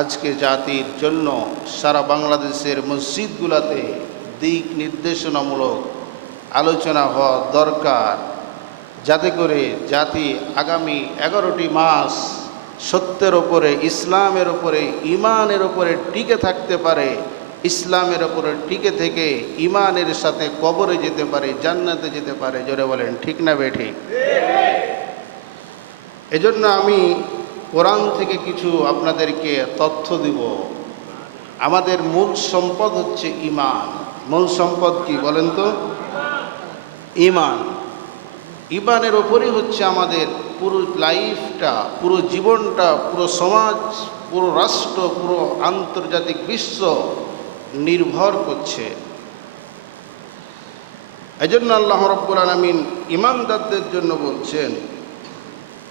আজকে জাতির জন্য সারা বাংলাদেশের মসজিদগুলোতে দিক নির্দেশনামূলক আলোচনা হওয়া দরকার, যাতে করে জাতি আগামী 11টি মাস সত্যের ওপরে, ইসলামের ওপরে, ইমানের ওপরে টিকে থাকতে পারে, ইসলামের ওপরে টিকে থেকে ইমানের সাথে কবরে যেতে পারে, জান্নাতে যেতে পারে। জোরে বলেন ঠিক না বেঠিক? এজন্য আমি কোরআন থেকে কিছু আপনাদেরকে তথ্য দিব। আমাদের মূল সম্পদ হচ্ছে ঈমান। মূল সম্পদ কি বলেন তো? ঈমান। ঈমানের ওপরই হচ্ছে আমাদের পুরো লাইফটা, পুরো জীবনটা, পুরো সমাজ, পুরো রাষ্ট্র, পুরো আন্তর্জাতিক বিশ্ব নির্ভর করছে। এজন্য আল্লাহ রাব্বুল আলামিন ঈমানদারদের জন্য বলছেন,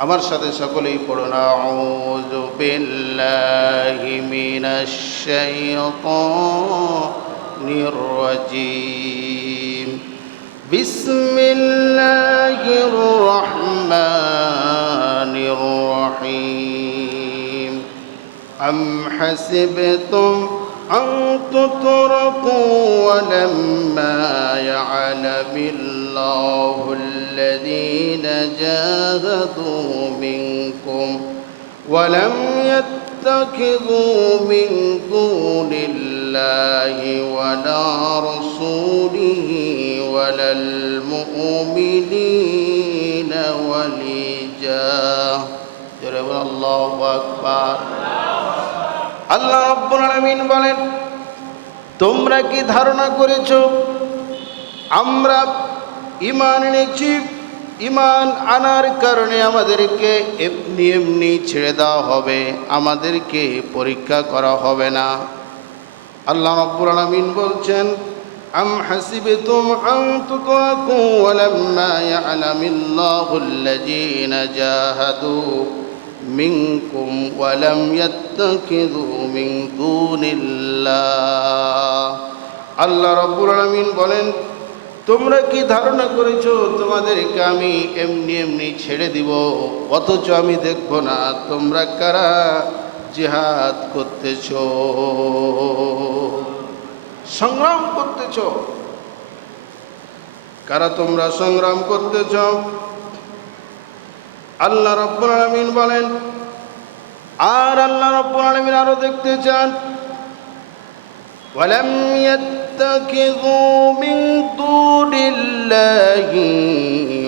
আমার সাথে সকলেই পড়ুন, আউযু বিল্লাহি মিনাশ শাইতানির রাজীম, বিসমিল্লাহির রহমানির রহিম। আম হাসিবতুম আন তুতরাকু ওয়া লাম্মা ইয়া'লামিল্লাহুল্লাযীনা জাহাদু মিনকুম ওয়া লাম ইয়াত্তাখিযু মিন দুনিল্লাহি ওয়া লা রাসূলিহি ওয়া লাল মুমিনিনা ওয়ালিজা। জোরে বলেন আল্লাহু আকবার। আল্লাহ রাব্বুল আলামিন বলেন, তোমরা কি ধারণা করেছো আমরা ঈমান এনেছি, ঈমান আনার কারণে আমাদেরকে এমনি এমনি ছেড়ে দেওয়া হবে, আমাদেরকে পরীক্ষা করা হবে না? আল্লাহ রাব্বুল আলামিন বলছেন, আম হাসিবতুম আন তুতরাকু ওয়া লাম্মা ইয়া'লামিল্লাহুল্লাযীনা জাহাদু মিনকুম ওয়া লাম ইয়াত্তাখিযু মিন দুনিল্লাহ। আল্লাহ রাব্বুল আলামিন বলেন, তোমরা কি ধারণা করেছো তোমাদেরকে আমি এমনি এমনি ছেড়ে দিব, অথচ আমি দেখব না তোমরা কারা জিহাদ করতেছো, সংগ্রাম করতেছো, কারা তোমরা সংগ্রাম করতেছো? আল্লাহ রাব্বুল আলামিন বলেন, আর আল্লাহ রাব্বুল আলামিন আরো দেখতে চান, ওয়ালাম ইয়াত্তাখিযু মিন দুনিল্লাহি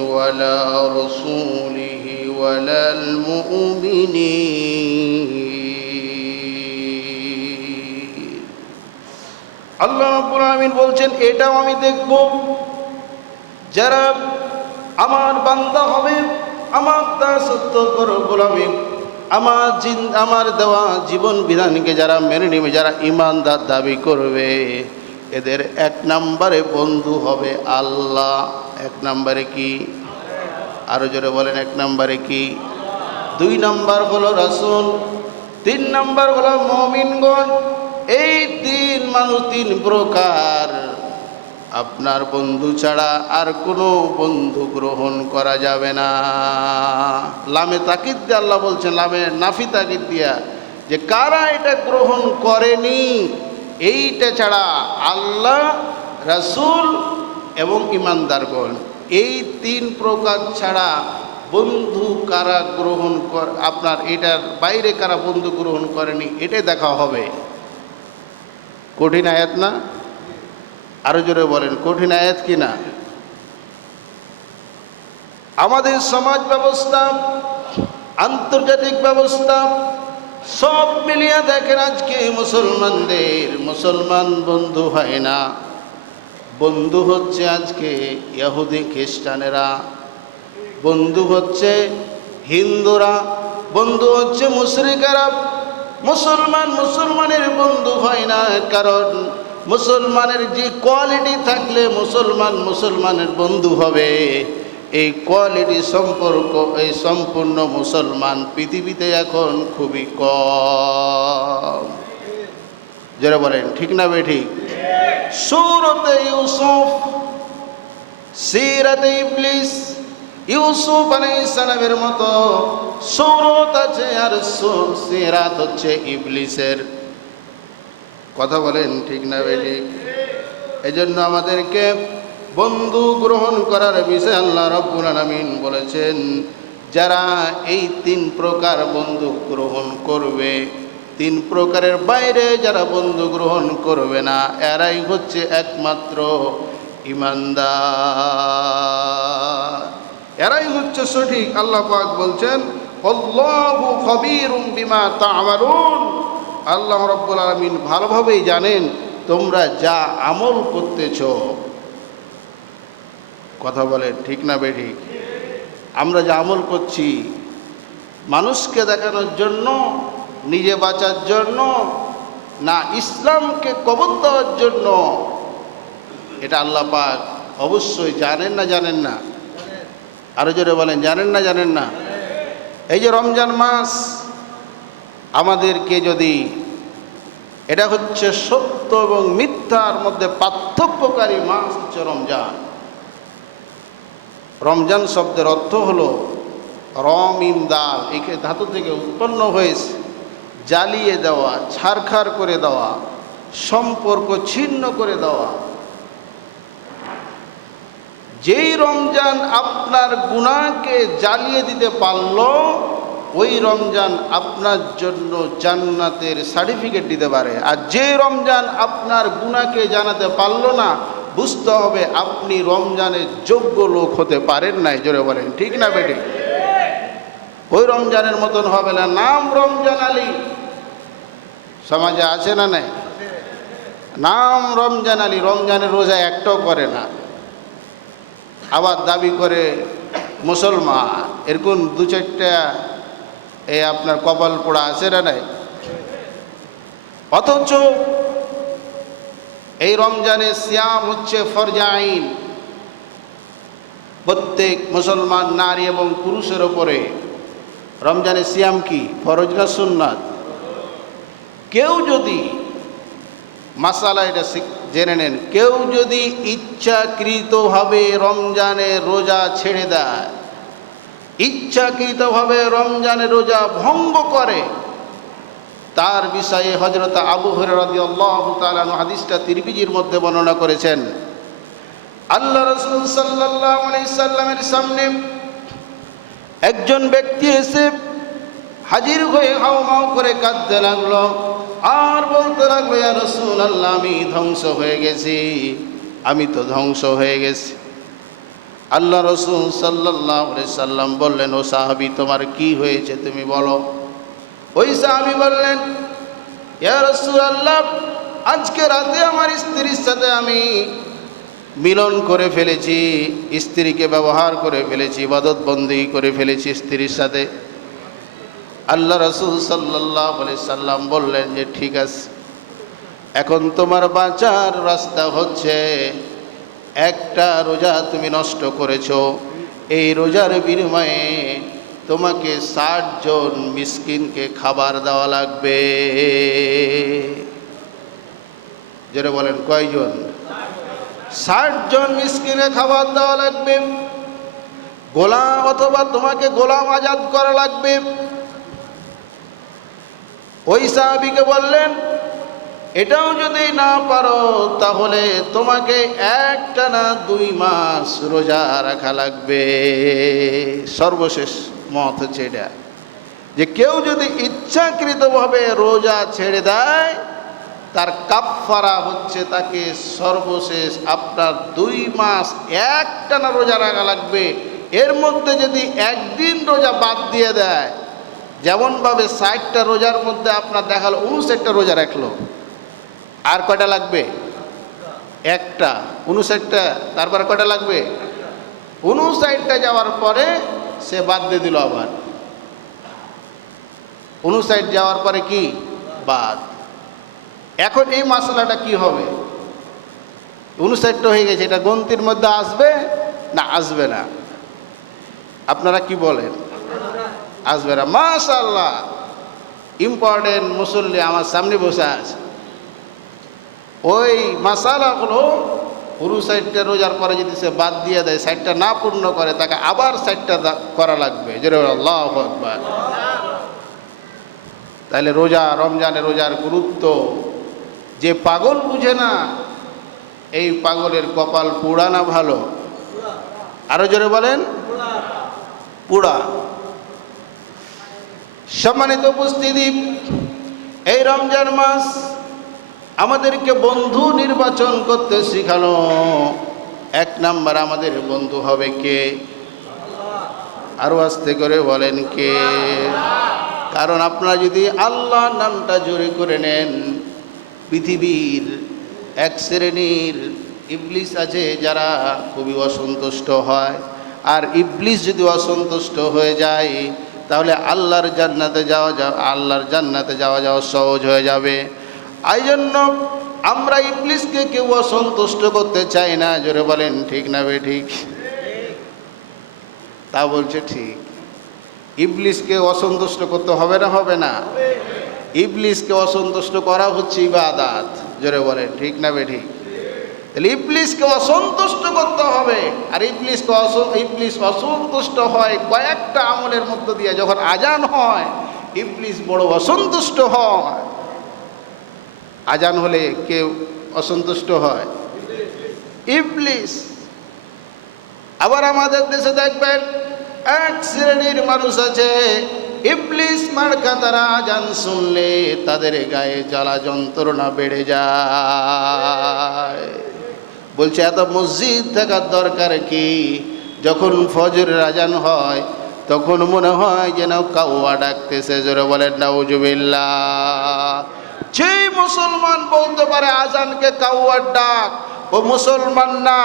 ওয়ালা রাসূলিহি ওয়ালাল মুমিনিন। আল্লাহ রাব্বুল আলামিন বলছেন, এটাও আমি দেখব, যারা আমার বান্দা হবে, আমার দাসত্ব করো, গোলামি, আমার দেওয়া জীবন বিধানকে যারা মেনে নেবে, যারা ঈমানদার দাবি করবে, এদের 1 নম্বরে বন্ধু হবে আল্লাহ। 1 নম্বরে কি? আরো জোরে বলেন, 1 নম্বরে কি? 2 নম্বর হলো রাসূল, 3 নম্বর হলো মুমিনগণ। এই 3 মানুষ, 3 প্রকার। আপনার বন্ধু ছাড়া আর কোনো বন্ধু গ্রহণ করা যাবে না। লামে তাকিদ দিয়ে আল্লাহ বলছেন, লামে নাফি তাকিদ দিয়া, যে কারা এটা গ্রহণ করেনি, এইটা ছাড়া আল্লাহ, রাসূল এবং ঈমানদারগণ, এই 3 প্রকার ছাড়া বন্ধু কারা গ্রহণ আপনার এটার বাইরে কারা বন্ধু গ্রহণ করেনি, এটাই দেখা হবে। কঠিন আয়াত না? আরো জোরে বলেন, কঠিন আয়াত কি না? আমাদের সমাজ ব্যবস্থা, আন্তর্জাতিক ব্যবস্থা সব মিলিয়ে দেখেন, আজকে মুসলমান বন্ধু হয় না। বন্ধু হচ্ছে আজকে ইহুদি খ্রিস্টানেরা, বন্ধু হচ্ছে হিন্দুরা, বন্ধু হচ্ছে মুশরিকেরা। মুসলমানের বন্ধু হয় না, কারণ মুসলমানের যে কোয়ালিটি থাকলে মুসলমানের বন্ধু হবে, এই কোয়ালিটি সম্পর্ক এই সম্পূর্ণ মুসলমান পৃথিবীতে এখন খুবই কম। যারা বলেন ঠিক না বেঠিক? সূরাতে ইউসুফ, সিরাতে ইবলিস, ইউসুফ আলাইহিস সালামের মতো সূরত আছে, আর সিরাত হচ্ছে ইবলিসের। কথা বলেন ঠিক না বেঠিক? এজন্য আমাদেরকে বন্ধু গ্রহণ করার বিষয়ে আল্লাহ রাব্বুল আলামিন বলেছেন, যারা এই 3 প্রকার বন্ধু গ্রহণ করবে, 3 প্রকারের বাইরে যারা বন্ধু গ্রহণ করবে না, এরাই হচ্ছে একমাত্র ঈমানদার, এরাই হচ্ছে সঠিক। আল্লাহ পাক বলছেন, আল্লাহু খাবীরুম বিমা তা'মালুন, আল্লাহ রাব্বুল আলামিন ভালোভাবেই জানেন তোমরা যা আমল করতেছ। কথা বলেন ঠিক না বেঠিক? আমরা যা আমল করছি মানুষকে দেখানোর জন্য, নিজে বাঁচার জন্য, না ইসলামকে কবর দেওয়ার জন্য, এটা আল্লাহ পাক অবশ্যই জানেন না জানেন না? আরো জোরে বলেন, জানেন না জানেন না? এই যে রমজান মাস আমাদেরকে যদি, এটা হচ্ছে সত্য এবং মিথ্যার মধ্যে পার্থক্যকারী মাস হচ্ছে রমজান। রমজান শব্দের অর্থ হলো রমিম দাল, এই ধাতু থেকে উৎপন্ন হয়েছে, জ্বালিয়ে দেওয়া, ছারখার করে দেওয়া, সম্পর্ক ছিন্ন করে দেওয়া। যেই রমজান আপনার গুনাহকে জ্বালিয়ে দিতে পারল, ওই রমজান আপনার জন্য জান্নাতের সার্টিফিকেট দিতে পারে। আর যে রমজান আপনার গুনাহকে জানাতে পারল না, বুঝতে হবে আপনি রমজানের যোগ্য লোক হতে পারেন নাই। জোরে বলেন ঠিক না বেটি? ওই রমজানের মতন হবে না। নাম রমজান আলী সমাজে আছে না নাই? নাম রমজান আলী, রমজানের রোজা একটাও করে না, আবার দাবি করে মুসলমান। এরকম 2-4টা এই আপনার কপাল পোড়া আছে না নাই? অথচ এই রমজানের সিয়াম হচ্ছে ফরজ আইন, প্রত্যেক মুসলমান নারী এবং পুরুষের ওপরে। রমজানের সিয়াম কি ফরজ না সুন্নাত? কেউ যদি মাসালা এটা জেনে নেন, কেউ যদি ইচ্ছাকৃতভাবে রমজানের রোজা ছেড়ে দেয়, ইচ্ছাকৃতভাবে রমজানের রোজা ভঙ্গ করে, তার বিষয়ে হযরত আবু হুরায়রা রাদিয়াল্লাহু তাআলা হাদিসটা তিরমিজির মধ্যে বর্ণনা করেছেন। আল্লাহ রাসূল সাল্লাল্লাহু আলাইহি সাল্লামের সামনে একজন ব্যক্তি এসে হাজির হয়ে হাউমাউ করে কাঁদতে লাগলো আর বলতে লাগলো, ইয়া রাসূলুল্লাহ, আমি ধ্বংস হয়ে গেছি, আমি তো ধ্বংস হয়ে গেছি। আল্লাহ রাসূল সাল্লাল্লাহু আলাইহি সাল্লাম বললেন, ও সাহাবী, তোমার কি হয়েছে তুমি বলো। ওই সাহাবী বললেন, ইয়া রাসূলুল্লাহ, আজকে রাতে আমার স্ত্রীর সাথে আমি মিলন করে ফেলেছি, স্ত্রীকে ব্যবহার করে ফেলেছি, ইবাদত বন্দেগী করে ফেলেছি স্ত্রীর সাথে। আল্লাহ রাসূল সাল্লাল্লাহু আলাইহি সাল্লাম বললেন যে ঠিক আছে, এখন তোমার বাঁচার রাস্তা হচ্ছে একটা রোজা তুমি নষ্ট করেছো, এই রোজার বিনিময়ে তোমাকে 60 জন মিসকিনকে খাবার দেওয়া লাগবে। যেটা বলেন কয়জন? 60 জন মিসকিনে খাবার দেওয়া লাগবে। গোলাম অথবা তোমাকে গোলাম আজাদ করা লাগবে। ওই সাহাবীকে বললেন, এটাও যদি না পারো তাহলে তোমাকে একটানা 2 মাস রোজা রাখা লাগবে। সর্বশেষ মত হচ্ছে এটা, যে কেউ যদি ইচ্ছাকৃতভাবে রোজা ছেড়ে দেয়, তার কাফফারা হচ্ছে তাকে সর্বশেষ আপনার 2 মাস একটানা রোজা রাখা লাগবে। এর মধ্যে যদি একদিন রোজা বাদ দিয়ে দেয়, যেমনভাবে 60টা রোজার মধ্যে আপনার দেখালো 59টা রোজা রাখলো, আর কয়টা লাগবে? একটা। 59টা, তারপরে কয়টা লাগবে? 59টা যাওয়ার পরে সে বাদ দিয়ে দিল আবার। 59 যাওয়ার পরে কি বাদ। এখন এই মাসলাটা কি হবে? 59টা হয়ে গেছে, এটা গন্তির মধ্যে আসবে না আসবে না? আপনারা কি বলেন? আসবে না। মাশাআল্লাহ, ইম্পর্টেন্ট মুসল্লি আমার সামনে বসে আছে। ওই মাসালাগুলো পুরো 60টা রোজার পরে যদি সে বাদ দিয়ে দেয়, 60টা না পূর্ণ করে, তাকে আবার 60টা করা লাগবে। জোরে আল্লাহু আকবার। তাহলে রোজা, রমজানের রোজার গুরুত্ব যে পাগল বুঝে না, এই পাগলের কপাল পোড়া না ভালো? আরো জোরে বলেন, পোড়া। সম্মানিত উপস্থিতি, এই রমজান মাস আমাদেরকে বন্ধু নির্বাচন করতে শিখানো। 1 নাম্বার আমাদের বন্ধু হবে কে? আরো আস্তে করে বলেন, কে? কারণ আপনারা যদি আল্লাহর নামটা জোরে করে নেন, পৃথিবীর এক শ্রেণীর ইবলিস আছে যারা খুবই অসন্তুষ্ট হয়। আর ইবলিস যদি অসন্তুষ্ট হয়ে যায়, তাহলে আল্লাহর জান্নাতে যাওয়া সহজ হয়ে যাবে। এই জন্য আমরা ইবলিসকে কেউ অসন্তুষ্ট করতে চাই না। জোরে বলেন, ঠিক না বে ঠিক? তা বলছে ঠিক। ইবলিসকে অসন্তুষ্ট করতে হবে না, হবে না? ইবলিসকে অসন্তুষ্ট করা হচ্ছে ইবাদত। জোরে বলেন, ঠিক না বে ঠিক? তাহলে ইবলিসকে অসন্তুষ্ট করতে হবে। আর ইবলিস অসন্তুষ্ট হয় কয়েকটা আমলের মধ্য দিয়ে। যখন আজান হয়, ইবলিস বড় অসন্তুষ্ট হয়। আজান হলে কেউ অসন্তুষ্ট হয়? ইবলিস। আবার আমাদের দেশে দেখবেন এক শ্রেণীর মানুষ আছে, ইবলিস মার্কা, তারা আজান শুনলে তাদের গায়ে জ্বালা যন্ত্রণা বেড়ে যায়। বলছে এত মসজিদ থাকার দরকার কি? যখন ফজরের আজান হয় তখন মনে হয় যেন কাউয়া ডাকতেছে। জোরে বলেন নাউজুবিল্লাহ। যেই মুসলমান বলতে পারে আজানকে কাউয়ার ডাক, ও মুসলমান না,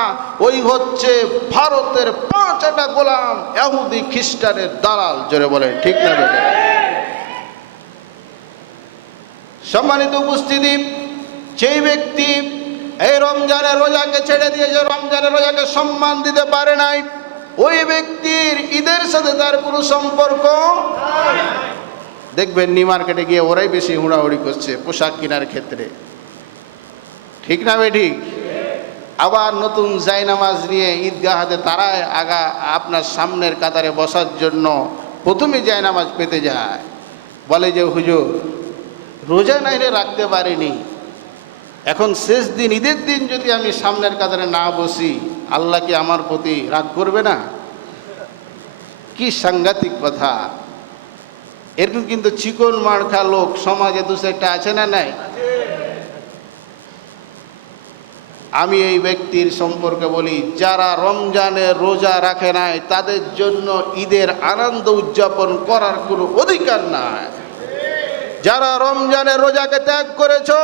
ওই হচ্ছে ভারতের 5টা গোলাম, ইহুদি খ্রিস্টানের দালাল। জোরে বলেন, ঠিক না বেটা? সম্মানিত উপস্থিতি, যেই ব্যক্তি এই রমজানের রোজাকে ছেড়ে দিয়েছে, রমজানের রোজাকে সম্মান দিতে পারে নাই, ওই ব্যক্তির ঈদের সাথে তার কোনো সম্পর্ক। দেখবেন নিউ মার্কেটে গিয়ে ওরাই বেশি হুড়াহুড়ি করছে পোশাক কেনার ক্ষেত্রে, ঠিক না বে ঠিক? আবার নতুন জায়নামাজ নিয়ে ঈদগাহাতে তারা আপনার সামনের কাতারে বসার জন্য প্রথমে জায়নামাজ পেতে যায়। বলে যে হুজুর, রোজা নাইলে রাখতে পারিনি, এখন শেষ দিন, ঈদের দিন যদি আমি সামনের কাতারে না বসি, আল্লাহ কি আমার প্রতি রাগ করবে না? কি সাংঘাতিক কথা! এরকম কিন্তু চিকন মার্কা লোক সমাজে 2-1টা আছে না নাই? আমি এই ব্যক্তির সম্পর্কে বলি, যারা রমজানের রোজা রাখে নাই, তাদের জন্য ঈদের আনন্দ উদযাপন করার কোনো অধিকার নাই। যারা রমজানের রোজাকে ত্যাগ করেছো,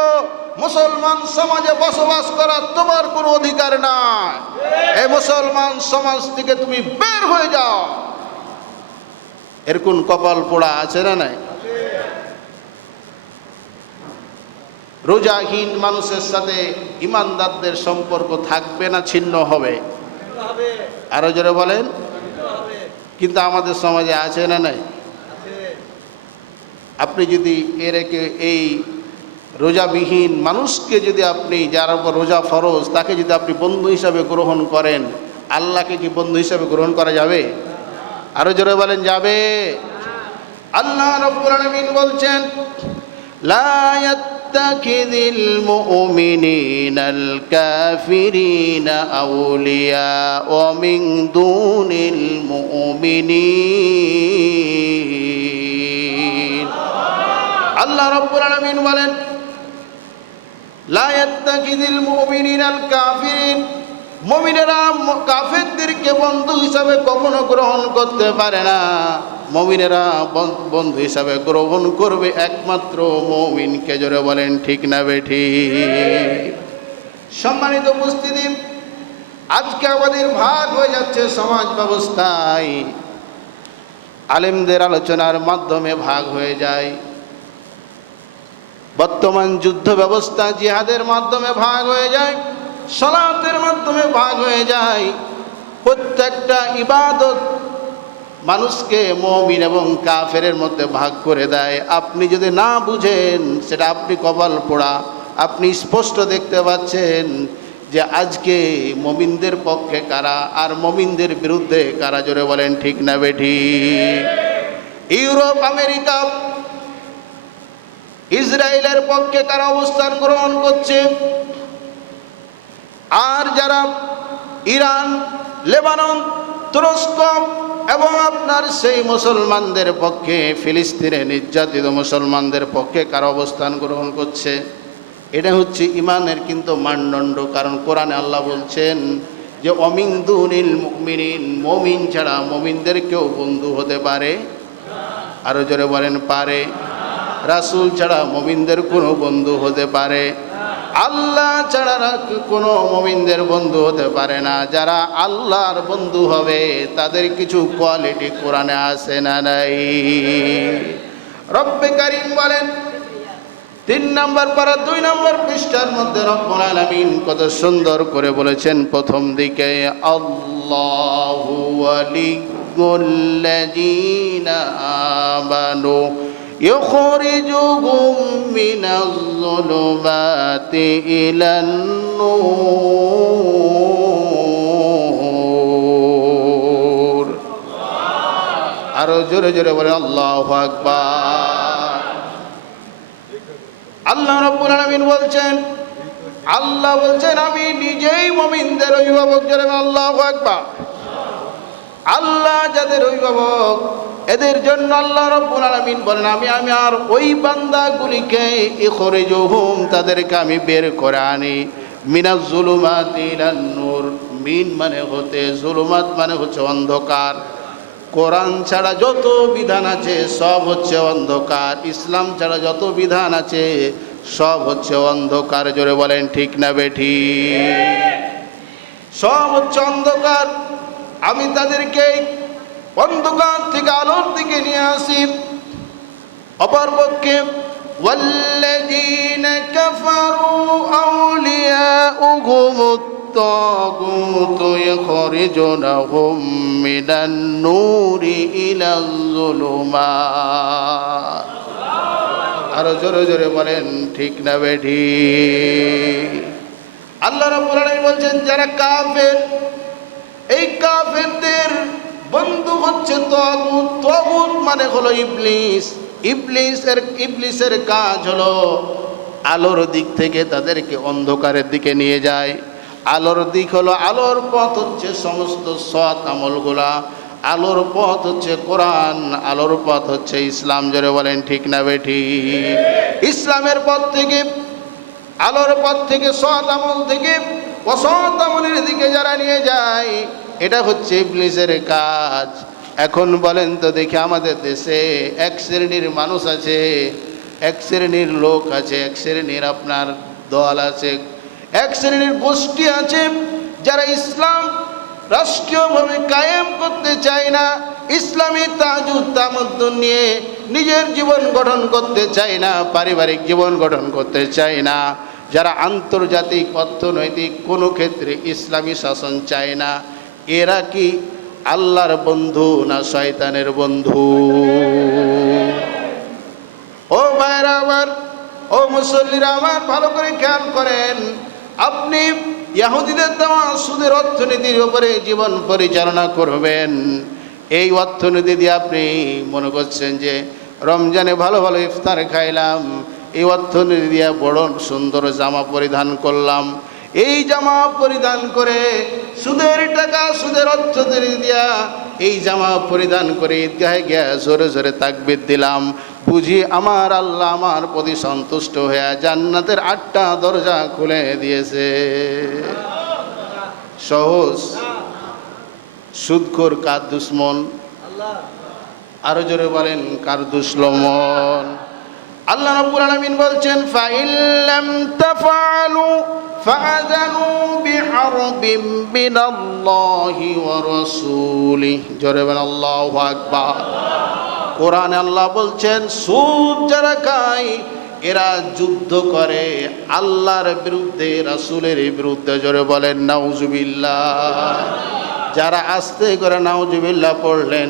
মুসলমান সমাজে বসবাস করার তোমার কোনো অধিকার নাই। এই মুসলমান সমাজ থেকে তুমি বের হয়ে যাও। এরকম কপাল পোড়া আছে না নাই? রোজাহীন মানুষের সাথে ইমানদারদের সম্পর্ক থাকবে না ছিন্ন হবে? আরো জোরে বলেন। কিন্তু আমাদের সমাজে আছে না নাই? আপনি যদি এই রোজাবিহীন মানুষকে যদি আপনি, যার উপর রোজা ফরজ, তাকে যদি আপনি বন্ধু হিসাবে গ্রহণ করেন, আল্লাহকে কি বন্ধু হিসাবে গ্রহণ করা যাবে? আরো জোরে বলেন, যাবে? আল্লাহ রাব্বুল আলামিন বলছেন, লা ইয়াত্তাখিযিল মুমিনুনাল কাফিরিনা আউলিয়া ওয়া মিন দুনিল মুমিনিন। আল্লাহ রাব্বুল আলামিন বলেন, লা ইয়াত্তাখিযিল মুমিনুনাল কাফিরিন, মুমিনেরা কাফেরদেরকে বন্ধু হিসাবে কখনো গ্রহণ করতে পারে না। মুমিনেরা বন্ধু হিসাবে গ্রহণ করবে একমাত্র মুমিনকে। জোরে বলেন, ঠিক না বেঠিক? সম্মানিত উপস্থিতি, আজকে আমাদের ভাগ হয়ে যাচ্ছে সমাজ ব্যবস্থায়। আলেমদের আলোচনার মাধ্যমে ভাগ হয়ে যায়। বর্তমান যুদ্ধ ব্যবস্থা, জিহাদের মাধ্যমে ভাগ হয়ে যায়, সালাতের মাধ্যমে ভাগ হয়ে যায়। প্রত্যেকটা ইবাদত মানুষকে মুমিন এবং কাফেরের মধ্যে ভাগ করে দেয়। আপনি যদি না বুঝেন, সেটা আপনি কপাল পোড়া। আপনি স্পষ্ট দেখতে পাচ্ছেন যে আজকে মুমিনদের পক্ষে কারা আর মুমিনদের বিরুদ্ধে কারা, জোরে বলেন ঠিক না বেঠিক? ইউরোপ, আমেরিকা, ইসরায়েলের পক্ষে কারা অবস্থান গ্রহণ করছে, আর যারা ইরান, লেবানন, তুরস্ক এবং আপনার সেই মুসলমানদের পক্ষে, ফিলিস্তিনে নির্যাতিত মুসলমানদের পক্ষে কারা অবস্থান গ্রহণ করছে। এটা হচ্ছে ইমানের কিন্তু মানদণ্ড। কারণ কোরআনে আল্লাহ বলছেন যে অমিন দুনিল মুমিনিন, মুমিন ছাড়া মুমিনদের কেউ বন্ধু হতে পারে, আরো জোরে বলেন পারে। রাসূল ছাড়া মুমিনদের কোনো বন্ধু হতে পারে, আল্লাহ ছাড়া কোনো মুমিনদের বন্ধু হতে পারে না। যারা আল্লাহর বন্ধু হবে তাদের কিছু কোয়ালিটি কোরআনে আছে না নাই? রব্বে কারীম বলেন 3 নম্বর পারা 2 নম্বর পৃষ্ঠার মধ্যে রব্বুল আলামিন কত সুন্দর করে বলেছেন প্রথম দিকে, আল্লাহু ওয়ালিয়্যুল্লাযীনা আমানু ইখরিজুহুম মিনাজ-যুলুমাতি ইলান-নূর। আরো জোরে জোরে বলে আল্লাহু আকবার। আল্লাহ রাব্বুল আলামিন বলছেন, আল্লাহ বলছেন আমি নিজেই মুমিনদের অভিভাবক। জোরে আল্লাহু আকবার। আল্লাহ যাদের অভিভাবক এদের জন্য আল্লাহ রাব্বুল আলামিন বলেন আমি আর ওই বান্দাগুলিকে ইখরিজুহুম, তাদেরকে আমি বের করে আনি, মিনাজ যুলুমাতি ইলান নূর। মিন মানে হতে, যুলুমাত মানে হচ্ছে অন্ধকার। কোরআন ছাড়া যত বিধান আছে সব হচ্ছে অন্ধকার, ইসলাম ছাড়া যত বিধান আছে সব হচ্ছে অন্ধকার। জোরে বলেন ঠিক না বেঠিক? সব হচ্ছে অন্ধকার। আমি তাদেরকে অন্ধকার থেকে আলোর দিকে নিয়ে আসি। অপরপক্ষে ওয়াল্লাযীনা কাফারু আউলিয়াউহুমুত তাগুত ইখরিজুনাহুম মিনান নূরি ইলাজ যুলুমাত। আরো জোরে জোরে বলেন ঠিক না বেঠিক? আল্লাহ রাব্বুল আলামিন বলছেন যারা কাফের, এই কাফেরদের বন্ধু হচ্ছে তাগুত। তাগুত মানে হলো ইবলিস। ইবলিসের কাজ হলো আলোর দিক থেকে তাদেরকে অন্ধকারের দিকে নিয়ে যায়। আলোর দিক হলো, আলোর পথ হচ্ছে সমস্ত সৎ আমলগুলা, আলোর পথ হচ্ছে কোরআন, আলোর পথ হচ্ছে ইসলাম। জোরে বলেন ঠিক না বেঠিক? ইসলামের পথ থেকে, আলোর পথ থেকে, সৎ আমল থেকে অসৎ আমলের দিকে যারা নিয়ে যায়, এটা হচ্ছে ইবলিসের কাজ। এখন বলেন তো দেখি, আমাদের দেশে এক শ্রেণীর মানুষ আছে, এক শ্রেণীর লোক আছে, এক শ্রেণীর আপনার দল আছে, এক শ্রেণীর গোষ্ঠী আছে যারা ইসলাম রাষ্ট্রীয়ভাবে কায়েম করতে চায় না, ইসলামী তাজুদ তামাদ্দুন নিয়ে নিজের জীবন গঠন করতে চায় না, পারিবারিক জীবন গঠন করতে চায় না, যারা আন্তর্জাতিক অর্থনৈতিক কোনো ক্ষেত্রে ইসলামী শাসন চায় না। এরা কি আল্লাহর বন্ধু না শয়তানের বন্ধু? ও ভাইরা আমার, ও মুসল্লিরা আমার, ভালো করে খেয়াল করেন। আপনি ইহুদিদের দেওয়া সুদের অর্থনীতির উপরে জীবন পরিচালনা করবেন। এই অর্থনীতি দিয়ে আপনি মনে করছেন যে রমজানে ভালো ভালো ইফতার খাইলাম, এই অর্থনীতি দিয়ে বড় সুন্দর জামা পরিধান করলাম, এই জামা পরিধান করে সুদের টাকা, সুদের অর্থনীতি দিয়া এই জামা পরিধান করে ঈদগাহে গিয়া জোরে জোরে তাকবীর দিলাম, বুঝি আমার আল্লাহ আমার প্রতি সন্তুষ্ট হয়ে জান্নাতের 8টা দরজা খুলে দিয়েছে। সহজ? সুদখোর কার দুশ্মন? আরো জোরে বলেন কার দুশ্মন? আল্লাহ রাব্বুল আলামিন বলছেন ফাইল্লাম তাফআলু ফাআযানু বিহারবিম মিনাল্লাহি ওয়া রাসূলিহি। জোরে বলেন আল্লাহু আকবার। কোরআনে আল্লাহ বলছেন সুদ যারা খায় এরা যুদ্ধ করে আল্লাহর বিরুদ্ধে, রাসূলের বিরুদ্ধে। জোরে বলেন নাউজুবিল্লাহ। যারা আস্তে করে নাউজুবিল্লাহ পড়লেন,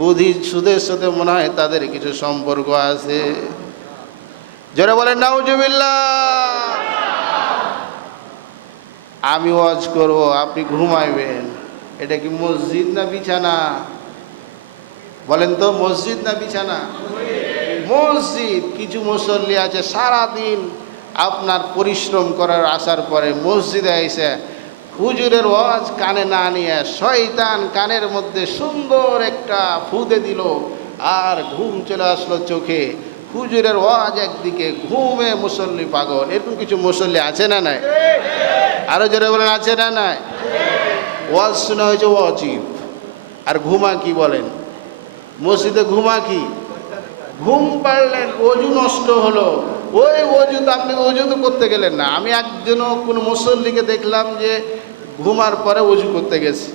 বুঝি সুদের সাথে মনে হয় তাদের কিছু সম্পর্ক আছে। জোরে বলেন নাউজুবিল্লাহ। আমি ওয়াজ করব, আপনি ঘুমাইবেন। এটা কি মসজিদ না বিছানা? বলেন তো, মসজিদ না বিছানা? মসজিদ। কিছু মুসল্লি আছে সারাদিন আপনার পরিশ্রম করার আসার পরে মসজিদে এসে হুজুরের ওয়াজ কানে না নিয়ে শয়তান কানের মধ্যে সুন্দর একটা ফুদে দিল, আর ঘুম চলে আসলো চোখে। হুজুরের ওয়াজ একদিকে, ঘুমে মুসল্লি পাগল। এরকম কিছু মুসল্লি আছে না নাই? আরো জোরে বলেন, আছে না নাই? ওয়াজ শোনা হয়েছে ওয়াজিব, আর ঘুমা কি বলেন? মসজিদে ঘুমা কি? ঘুম পারলেন, অজু নষ্ট হলো। ওই অজু তো আপনি অজু তো করতে গেলেন না। আমি একজনও কোনো মুসল্লিকে দেখলাম যে ঘুমার পরে অজু করতে গেছে।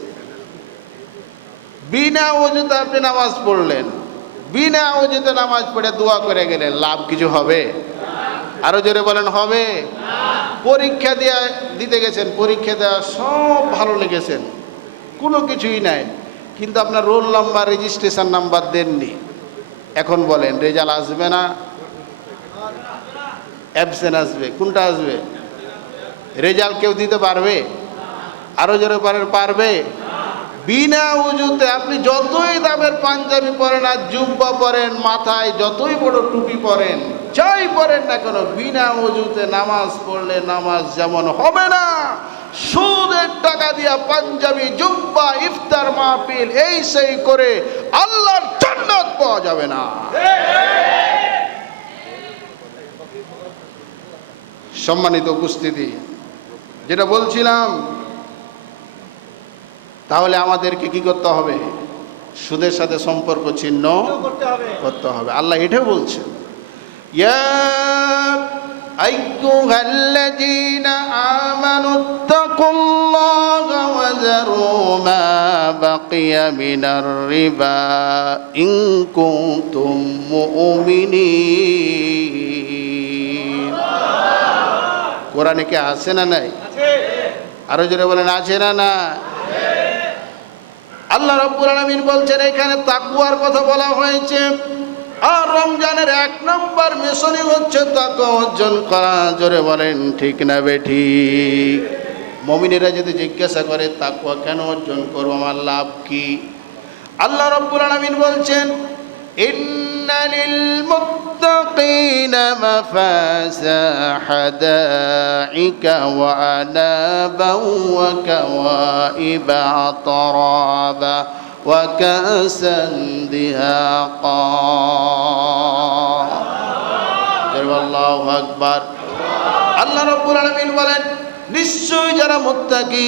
বিনা অজুতে আপনি নামাজ পড়লেন, বিনা অজুতে নামাজ পড়ে দোয়া করে গেলেন, লাভ কিছু হবে? আরো জোরে বলেন, হবে? পরীক্ষা দিতে গেছেন, পরীক্ষা দেওয়া সব ভালো লেগেছেন, কোনো কিছুই নাই, কিন্তু আপনার রোল নাম্বার, রেজিস্ট্রেশন নাম্বার দেননি। এখন বলেন রেজাল্ট আসবে না অ্যাবসেন্ট আসবে? কোনটা আসবে? রেজাল্ট কেউ দিতে পারবে? আরো জোরে বলেন, পারবে? বিনা উজুতে আপনি যতই দামের পাঞ্জাবি পরেন আর জুব্বা পরেন, মাথায় যতই বড় টুপি পরেন, যাই পরেন না কেন, বিনা উজুতে নামাজ পড়লে নামাজ যেমন হবে না, সুদের টাকা দিয়া পাঞ্জাবি, জুব্বা, ইফতার মাহফিল এই সেই করে আল্লাহর জান্নাত পাওয়া যাবে না। সম্মানিত উপস্থিতি, যেটা বলছিলাম, তাহলে আমাদেরকে কি করতে হবে? সুদের সাথে সম্পর্ক ছিন্ন করতে হবে। আল্লাহ এটাও বলছেন, ইয়া আইয়ুহাল্লাযীনা আমানুত্তাকুল্লাহা ওয়া যারু মা বাকিয়া মিনার রিবা ইন কুনতুম মুমিনিন। কোরআনে কি আছে না নাই? আরো জোরে বলেন, আছে না না? আল্লাহ রাব্বুল আলামিন বলছেন, এখানে তাকওয়ার কথা বলা হয়েছে, আর রমজানের 1 নম্বর মিশনই হচ্ছে তাকওয়া অর্জন করা। জোরে বলেন ঠিক না বেঠিক? মুমিনেরা যদি জিজ্ঞাসা করে তাকওয়া কেন অর্জন করব, আমার লাভ কি, আল্লাহ রাব্বুল আলামিন বলছেন, ইন্না লিল মুত্তাকিনা মাফাজা হাদাইকা ওয়া আনাবা ওয়া কাওয়াইবা আতরাবা ওয়া কাসান দিহাকা। আল্লাহু আকবার। আল্লাহ রাব্বুল আলামিন বলেন, নিশ্চয়ই যারা মুত্তাকি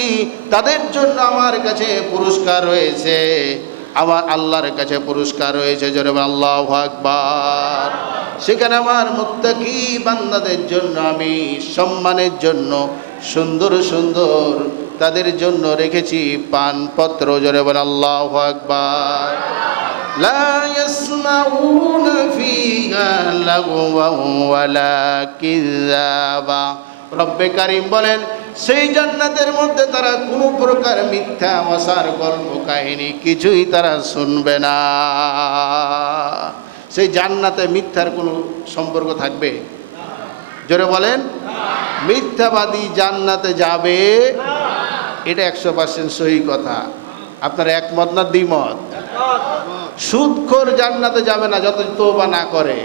তাদের জন্য আমার কাছে পুরস্কার রয়েছে, আমার আল্লাহর কাছে পুরস্কার রয়েছে। জোরে আল্লাহু আকবার। সেখানে আমার মুত্তাকি বান্দাদের জন্য আমি সম্মানের জন্য সুন্দর সুন্দর তাদের জন্য রেখেছি পানপত্র। জোরে বলেন আল্লাহু আকবার। লা ইয়াসমাউনা ফিহা লাগওয়া ওয়ালা কিযাবা। রব্বে কারীম বলেন, সেই জান্নাতের মধ্যে তারা কোনো প্রকার মিথ্যা মশার গল্প কাহিনী কিছুই তারা শুনবে না। সেই জান্নাতে মিথ্যার কোনো সম্পর্ক থাকবে? জোরে বলেন, মিথ্যাবাদী জান্নাতে যাবে, এটা 100% সহি কথা। আপনার একমত না দ্বিমত? সুদখোর জান্নাতে যাবে না যত তওবা না করে।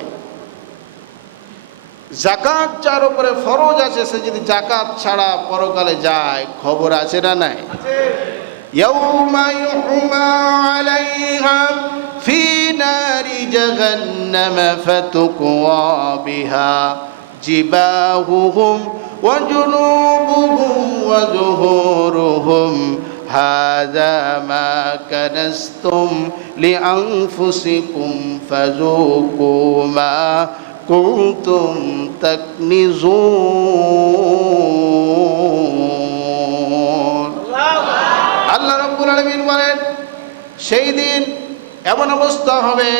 জাকাত যার উপরে ফরজ আছে, সে যদি জাকাত ছাড়া পরকালে যায়, খবর আছে না নাই? ইয়াউমা ইউহমা আলাইহা ফি নারি জাহান্নাম ফাতুকওয়া বিহা জিবাহুহুম ওয়া জুনুবুহুম ওয়া যুহুরুহুম হাযা মা কানাসতুম লিআনফুসিকুম ফাযুকু মা কুনতুম তাকনিজুন। আল্লাহ রাব্বুল আলামিন বলেন, সেই দিন এমন অবস্থা হবে,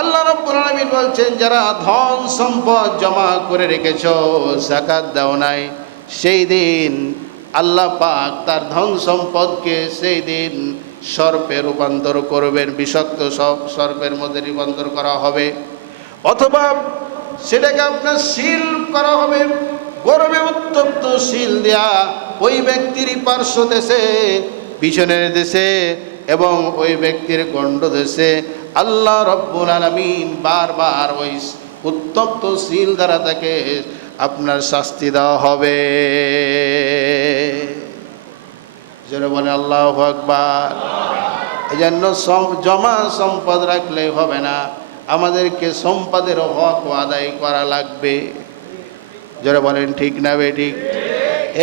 আল্লাহ রাব্বুল আলামিন বলছেন, যারা ধন সম্পদ জমা করে রেখেছো, যাকাত দাও নাই, সেই দিন আল্লাহ পাক তার ধন সম্পদকে সেই দিন সর্পে রূপান্তর করবেন, বিষাক্ত সর্পের মধ্যে রূপান্তর করা হবে, অথবা সেটাকে আপনার সিল করা হবে, গর্বে উত্তপ্ত শিল দেয়া ওই ব্যক্তির পার্শ্ব দেশে, পিছনের দেশে এবং ওই ব্যক্তির গণ্ড দেশে আল্লাহ রব্বুল আলামিন বারবার ওই উত্তপ্ত শিল দ্বারা তাকে আপনার শাস্তি দেওয়া হবে। যেন বলে আল্লাহু আকবার। এই জন্য জমা সম্পদ রাখলেই হবে না, আমাদেরকে সম্পদের হক আদায় করা লাগবে। যারা বলেন ঠিক না বেঠিক?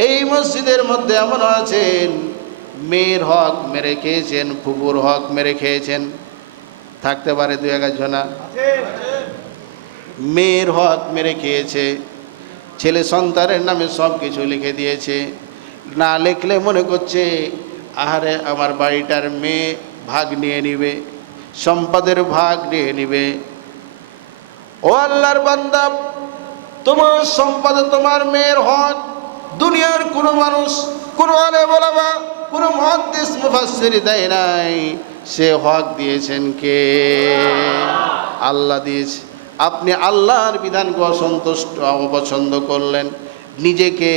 এই মসজিদের মধ্যে এমন আছেন মেয়ের হক মেরে খেয়েছেন, ফুপুর হক মেরে খেয়েছেন, থাকতে পারে দু এক জনা। মেয়ের হক মেরে খেয়েছে, ছেলে সন্তানের নামে সব কিছু লিখে দিয়েছে, না লিখলে মনে করছে আহারে আমার বাড়িটার মেয়ে ভাগ নিয়ে নিবে, সম্পদের ভাগ নিয়ে নিবে। ও আল্লাহর বান্দা, তোমার সম্পদ তোমার মেয়ের হক দুনিয়ার কোনো মানুষ, কোনো আলেম ওলামা, কোনো মুহাদ্দিস মুফাসসির দেয় নাই। সে হক দিয়েছেন কে? আল্লাহ দিয়েছে। আপনি আল্লাহর বিধানকে অসন্তুষ্ট অপছন্দ করলেন, নিজেকে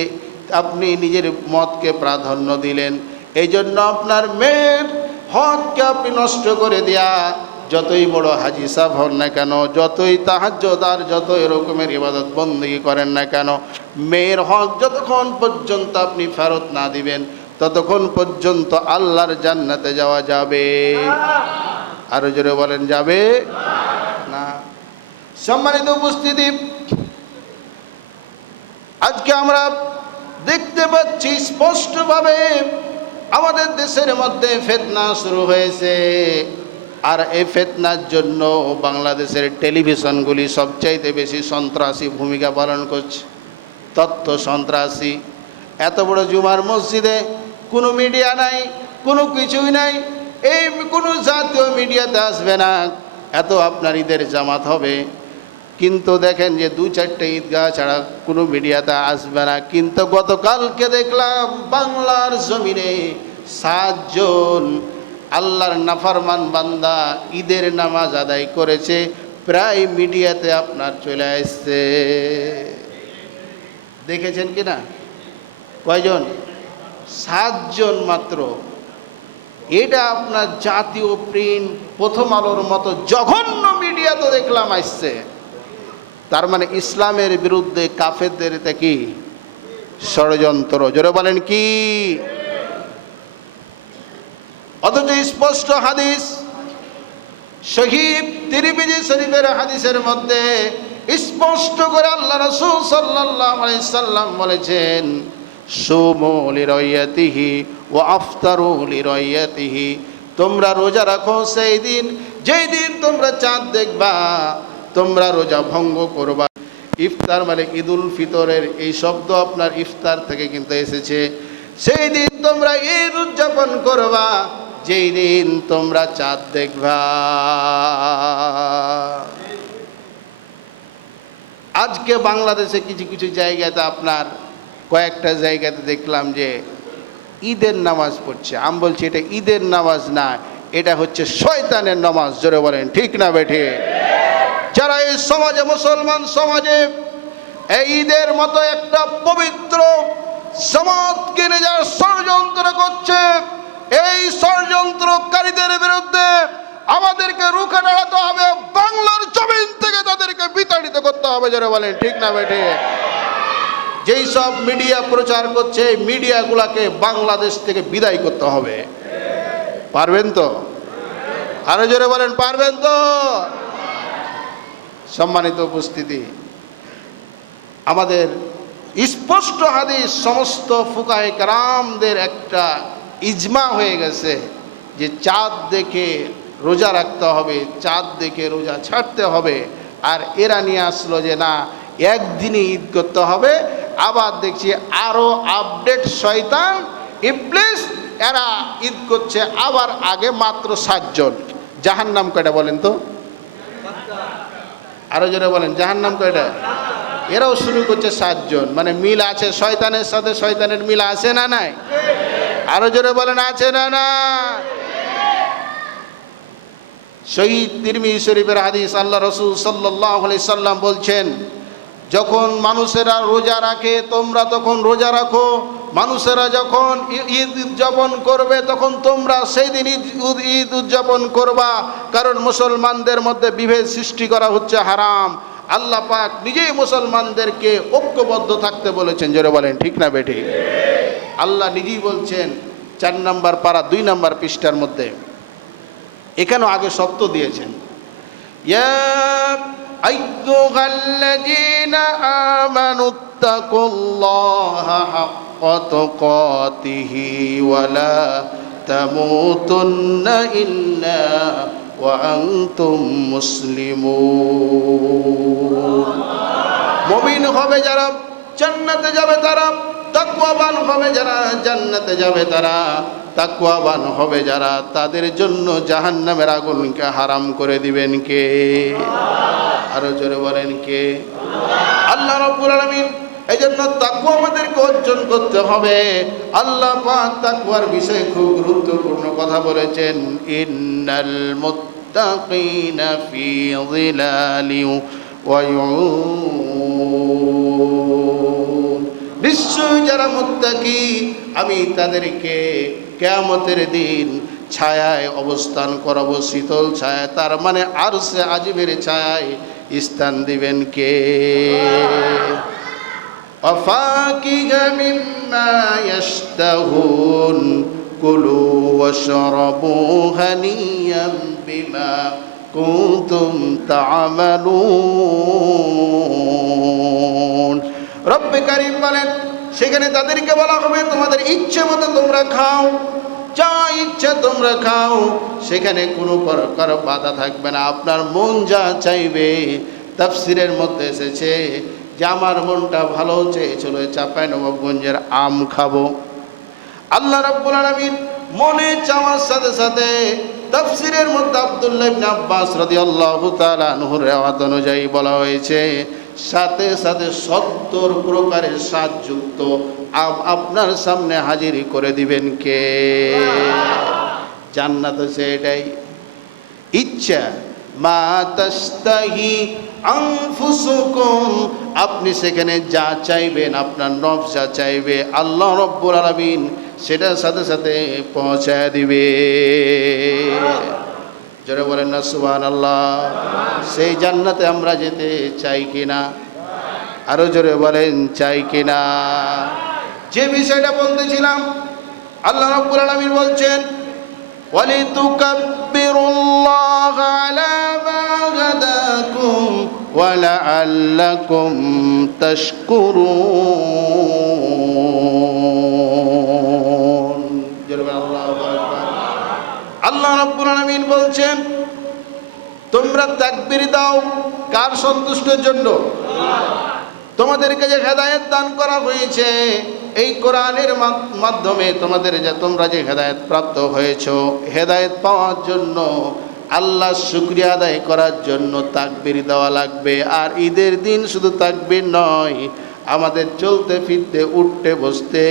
আপনি নিজের মতকে প্রাধান্য দিলেন, এই জন্য আপনার মেয়ের হককে আপনি নষ্ট করে দেয়া, যতই বড় হাজি সাহেব হন না কেন, যতই তাহাজ্জুদ আর যত এরকমের ইবাদত বন্দেগী করেন না কেন, মেয়ের হক যতক্ষণ পর্যন্ত আপনি ফেরত না দিবেন ততক্ষণ পর্যন্ত আল্লাহর জান্নাতে যাওয়া যাবে। আরো জোরে বলেন যাবে না। সম্মানিত উপস্থিতি, আজকে আমরা দেখতে পাচ্ছি স্পষ্টভাবে আমাদের দেশের মধ্যে ফিতনা শুরু হয়েছে। আর এই ফিতনার জন্য বাংলাদেশের টেলিভিশনগুলি সবচাইতে বেশি সন্ত্রাসী ভূমিকা পালন করছে, তথ্য সন্ত্রাসী। এত বড় জুমার মসজিদে কোনো মিডিয়া নাই, কোনো কিছুই নাই, এই কোনো জাতীয় মিডিয়াতে আসবে না, এত আপনার ঈদের জামাত হবে, কিন্তু দেখেন যে দু চারটে ঈদগাহ ছাড়া কোনো মিডিয়াতে আসবে না। কিন্তু গতকালকে দেখলাম বাংলার জমিনে 7 জন আল্লাহর নাফরমান বান্দা ঈদের নামাজ আদায় করেছে, প্রায় মিডিয়াতে আপনার চলে আসছে। দেখেছেন কি না? কয়জন? 7 জন মাত্র। এটা আপনার জাতীয় প্রিন্ট, প্রথম আলোর মতো জঘন্য মিডিয়া তো দেখলাম আসছে। তার মানে ইসলামের বিরুদ্ধে কাফেরদের এটা কি ষড়যন্ত্র। জোরে বলেন কি? অথচ স্পষ্ট হাদিস, সহিহ তিরমিজি শরীফের হাদিসের মধ্যে স্পষ্ট করে আল্লাহ রাসূল সাল্লাল্লাহু আলাইহি সাল্লাম বলেছেন, সুমু লিরায়াতিহি ওয়া আফতারু লিরায়াতিহি, তোমরা রোজা রাখো সেই দিন যেই দিন তোমরা চাঁদ দেখবা, তোমরা রোজা ভঙ্গ করবা। ইফতার মানে ঈদুল ফিতরের এই শব্দ আপনার ইফতার থেকে কিন্তু এসেছে। সেই দিন তোমরা ঈদ উদযাপন করবা যেই দিন তোমরা চাঁদ দেখবা। আজকে বাংলাদেশে কিছু কিছু জায়গাতে আপনার কয়েকটা জায়গাতে দেখলাম যে ঈদের নামাজ পড়ছে। আমি বলছি এটা ঈদের নামাজ না, এটা হচ্ছে শয়তানের নামাজ। জোরে বলেন ঠিক না বেঠে? যারা এই সমাজে, মুসলমান সমাজে এই ঈদের মতো একটা পবিত্র জামাতকে নিজের ষড়যন্ত্র করছে, এই ষড়যন্ত্রকারীদের বিরুদ্ধে আমাদেরকে রুখে দাঁড়াতে হবে, বাংলার জমিন থেকে তাদেরকে বিতাড়িত করতে হবে। যারা বলেন ঠিক না বেঠে? যেই সব মিডিয়া প্রচার করছে, এই মিডিয়াগুলাকে বাংলাদেশ থেকে বিদায় করতে হবে। পারবেন তো? আরো জোরে বলেন পারবেন তো? সম্মানিত উপস্থিতি, আমাদের স্পষ্ট হাদিস, সমস্ত ফুকায়ে কেরামদের একটা ইজমা হয়ে গেছে যে চাঁদ দেখে রোজা রাখতে হবে, চাঁদ দেখে রোজা ছাড়তে হবে। আর এরা নিয়ে আসলো যে না, একদিনে ঈদ করতে হবে। আবার দেখছি আরো আপডেট শয়তান ইবলিস, এরা ঈদ করছে আবার আগে মাত্র 7 জন। জাহান্নাম কয়টা বলেন তো? আরো জোরে বলেন জাহান্নাম কয়টা? এরাও শুরু করছে 7 জন। মানে মিল আছে শয়তানের সাথে, শয়তানের মিল আছে না নাই? আরো জোরে বলেন আছে না না? সহিহ তিরমিজি শরীফের হাদিস, আল্লাহ রাসূল সাল্লাল্লাহু আলাইহি সাল্লাম বলছেন, যখন মানুষেরা রোজা রাখে তোমরা তখন রোজা রাখো, মানুষেরা যখন ঈদ উদযাপন করবে তখন তোমরা সেই দিন ঈদ উদযাপন করবা, কারণ মুসলমানদের মধ্যে বিভেদ সৃষ্টি করা হচ্ছে হারাম। আল্লাহ পাক নিজেই মুসলমানদেরকে ঐক্যবদ্ধ থাকতে বলেছেন, জোরে বলেন ঠিক না বেঠিক? আল্লাহ নিজেই বলছেন 4 নম্বর পারা 2 নম্বর পৃষ্ঠার মধ্যে, এখানেও আগে সত্য দিয়েছেন, ইয়া আইয়ুহাল্লাযীনা আমানুত্তাকুল্লাহা হাক্কা তুকাতিহি ওয়া লা তামুতুন্না ইল্লা ওয়া আনতুম মুসলিমুন। মুমিন হবে যারা জান্নাতে যাবে তারা, তাকওয়াবান হবে যারা জান্নাতে যাবে তারা, তাকওয়াবান হবে যারা তাদের জন্য জাহান্নামের আগুনকে হারাম করে দিবেন কে? আরো জোরে বলেন কে? আল্লাহ রাব্বুল আলামিন। এই জন্য তাকওয়া আমাদেরকে অর্জন করতে হবে। আল্লাহ পাক তাকওয়ার বিষয়ে খুব গুরুত্বপূর্ণ কথা বলেছেন, ইন্নাল মুত্তাকিনা ফি যিলালিন ওয়া ইউন। নিশ্চয় যারা মুত্তাকি আমি তাদেরকে কিয়ামতের দিন ছায়ায় অবস্থান করাবো, শীতল ছায়া, তার মানে আরশে আজিমের ছায়ায় স্থান দিবেন কে? ওয়াফাকিহা মিম্মা ইয়াশতাহুন কুলু ওয়াশরাবু হানিয়াম বিমা কুনতুম তা'মালুন। রব্বে কারীম বলেন সেখানে তাদেরকে বলা হবে তোমাদের ইচ্ছে মতো তোমরা খাও, যা ইচ্ছা তোমরা খাও, সেখানে কোনো প্রকার বাধা থাকবে না, আপনার মন যা চাইবে। তাফসিরের মধ্যে এসেছে যে আমার মনটা ভালো চেয়েছিল চাঁপাইনবাবগঞ্জের আম খাবো। আল্লাহ রাব্বুল আলামিন মনে চাওয়ার সাথে সাথে তাফসিরের মধ্যে আব্দুল্লাহ ইবনে আব্বাস রাদিয়াল্লাহু তাআলা আনহুর রিওয়ায়াত অনুযায়ী বলা হয়েছে সাথে সাথে 70 প্রকারের স্বাদযুক্ত আম আপনার সামনে হাজির করে দিবেন কে? জান্নাত হচ্ছে এটাই, ইচ্ছা মা তাশতাহি আনফুসুকুম, আপনি সেখানে যা চাইবেন, আপনার নফস যা চাইবে আল্লাহ রাব্বুল আলামিন সেটার সাথে সাথে পৌঁছায় দিবে। জোরে বলেন না সুবহানাল্লাহ। সেই জান্নাতে আমরা যেতে চাই কিনা? আরো জোরে বলেন চাই কিনা? যে বিষয়টা বলতেছিলাম, আল্লাহ রাব্বুল আলামিন বলছেন ওয়ালিতুকাব্বিরুল্লাহা আলা মা হাদাকুম ওয়া লাআল্লাকুম তাশকুরুন। আল্লাহু আকবার। আল্লাহ রাব্বুল আলামিন বলছেন তোমরা তাকবীর দাও কার সন্তুষ্টির জন্য? তোমাদেরকে যে হেদায়েত দান করা হয়েছে এই কোরআনের মাধ্যমে তোমরা যে হেদায়েত প্রাপ্ত হয়েছো, হেদায়েত পাওয়ার জন্য আল্লাহর শুকরিয়া আদায় করার জন্য তাকবীর দেওয়া লাগবে। আর ঈদের দিন শুধু তাকবীর নয়, আমাদের চলতে ফিরতে উঠতে বসতে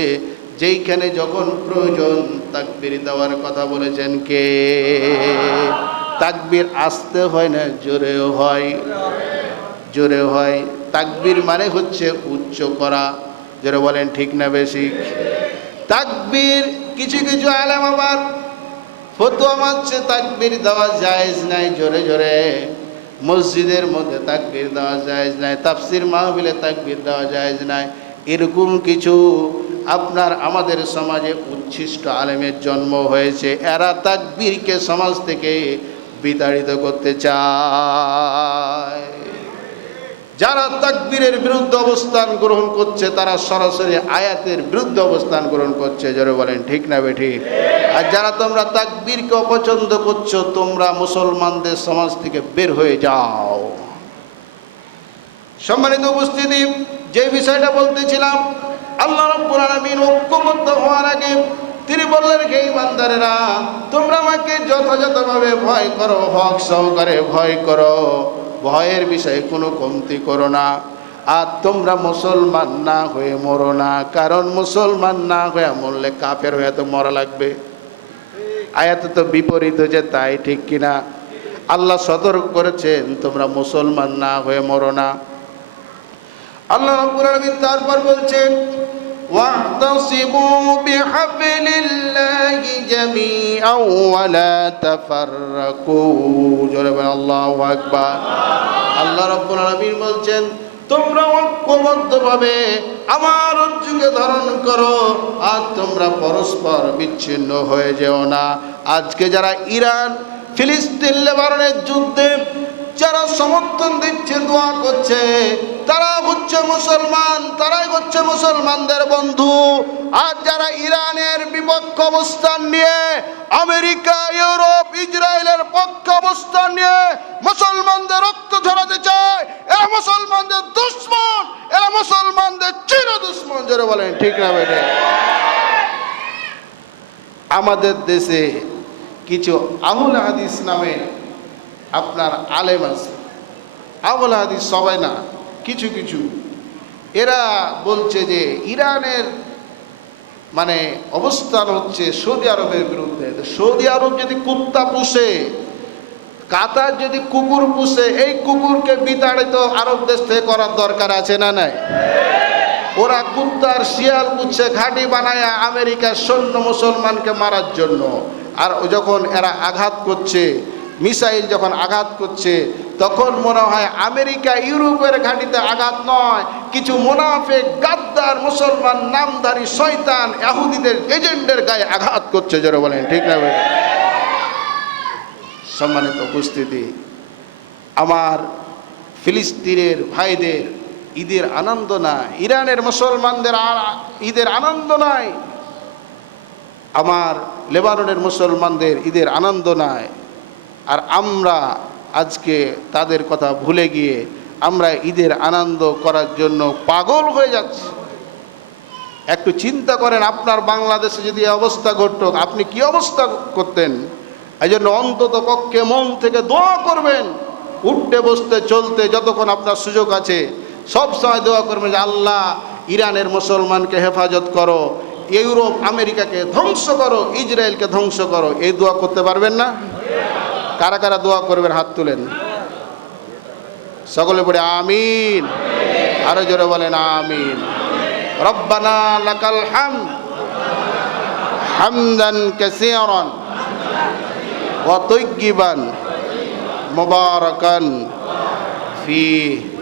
যেইখানে যখন প্রয়োজন তাকবীর দেওয়ার কথা বলেছেন কে? তাকবীর আস্তে হয় না জোরেও হয়? জোরে হয়। তাকবীর মানে হচ্ছে উচ্চ করা, জোরে বলেন ঠিক না বেশি? তাকবীর কিছু কিছু আলেম আবার ফতোয়া মানছে তাকবীর দেওয়া জায়েজ নাই জোরে জোরে, মসজিদের মধ্যে তাকবীর দেওয়া জায়েজ নাই, তাফসির মাহফিলে তাকবীর দেওয়া জায়েজ নাই। এরকম কিছু আমাদের সমাজে উচ্ছিষ্ট আলেমের জন্ম হয়েছে, এরা তাকবীরকে সমাজ থেকে বিতাড়িত করতে চায়। যারা তাকবীরের বিরুদ্ধে অবস্থান গ্রহণ করছে তারা সরাসরি আয়াতের বিরুদ্ধে অবস্থান গ্রহণ করছে, জোরে বলেন ঠিক না বেঠিক? আর যারা তোমরা তাকবীরকে অপছন্দ করছো তোমরা মুসলমানদের সমাজ থেকে বের হয়ে যাও। সম্মানিত উপস্থিতি, যে বিষয়টা বলতেছিলাম, আল্লাহ রাব্বুল আলামিন ঐক্যবদ্ধ হওয়ার আগে তিনি বললেন হে ইমানদারেরা তোমরা আমাকে যথাযথভাবে ভয় করো, হক সহকারে ভয় করো, ভয়ের বিষয়ে কোনো কমতি করো না। আর তোমরা মুসলমান না হয়ে মরো না, কারণ মুসলমান না হয়ে মরলে কাফের হয়ে তো মরা লাগবে। আয়াতে তো বিপরীত হয়েছে, তাই ঠিক কিনা? আল্লাহ সতর্ক করেছেন তোমরা মুসলমান না হয়ে মরো না। আল্লাহ রাব্বুল আলামিন তারপর বলছেন ওয়া'তাসিমু বিহাবলিল্লাহি জামিআন ওয়া লা তাফাররাকু। জোরে বলেন আল্লাহু আকবার। আল্লাহ রাব্বুল আলামিন বলছেন তোমরা ঐক্যবদ্ধভাবে আমার রজ্জুকে ধারণ করো আর তোমরা পরস্পর বিচ্ছিন্ন হয়ে যেও না। আজকে যারা ইরান ফিলিস্তিন লেবাননের যুদ্ধে যারা সমর্থন দিচ্ছে, দোয়া করছে, তারা হচ্ছে মুসলমান, তারাই হচ্ছে মুসলমানদের বন্ধু। আর যারা ইরানের বিপক্ষ অবস্থান নিয়ে আমেরিকা, ইউরোপ, ইসরায়েলের পক্ষ অবস্থান নিয়ে মুসলমানদের রক্ত ঝরাতে চায়, এরা মুসলমানদের দুশমন, এরা মুসলমানদের চির দুশমন। জোরে বলেন ঠিক না বেটে? আমাদের দেশে কিছু আহুল হাদিস নামে আপনার আলেম আছে। আহুল হাদিস সবাই না, কিছু কিছু এরা বলছে যে ইরানের মানে অবস্থান হচ্ছে সৌদি আরবের বিরুদ্ধে। সৌদি আরব যদি কুত্তা পুষে, কাতার যদি কুকুর পুষে, এই কুকুরকে বিতাড়িত আরব দেশ থেকে করার দরকার আছে না নাই? ওরা কুত্তার শিয়াল পুষছে ঘাঁটি বানায় আমেরিকার সৈন্য মুসলমানকে মারার জন্য। আর যখন এরা আঘাত করছে, মিসাইল যখন আঘাত করছে, তখন মনে হয় আমেরিকা ইউরোপের ঘাঁটিতে আঘাত নয়, কিছু মুনাফিক গাদ্দার মুসলমান নামধারী শয়তান ইহুদিদের এজেন্টের গায়ে আঘাত করছে। যারা বলেন ঠিক না ভাই? সম্মানিত উপস্থিতি, আমার ফিলিস্তিনের ভাইদের ঈদের আনন্দ নাই, ইরানের মুসলমানদের ঈদের আনন্দ নাই, আমার লেবাননের মুসলমানদের ঈদের আনন্দ নাই। আর আমরা আজকে তাদের কথা ভুলে গিয়ে আমরা ঈদের আনন্দ করার জন্য পাগল হয়ে যাচ্ছি। একটু চিন্তা করেন, আপনার বাংলাদেশে যদি অবস্থা ঘটত আপনি কি অবস্থা করতেন? এই জন্য অন্তত পক্ষে মন থেকে দোয়া করবেন, উঠতে বসতে চলতে যতক্ষণ আপনার সুযোগ আছে সব সময় দোয়া করবেন যে আল্লাহ ইরানের মুসলমানকে হেফাজত করো, ইউরোপ আমেরিকাকে ধ্বংস করো, ইসরায়েলকে ধ্বংস করো। এই দোয়া করতে পারবেন না? কারা কারা দোয়া করবেন হাত তুলেন, সকলে পড়ে আমিন। আরো জোরে বলেন আমিন। রব্বানা লাকাল হামদ হামদান কাসীরান ওয়া তাইয়্যিবান মুবারাকান ফীহি।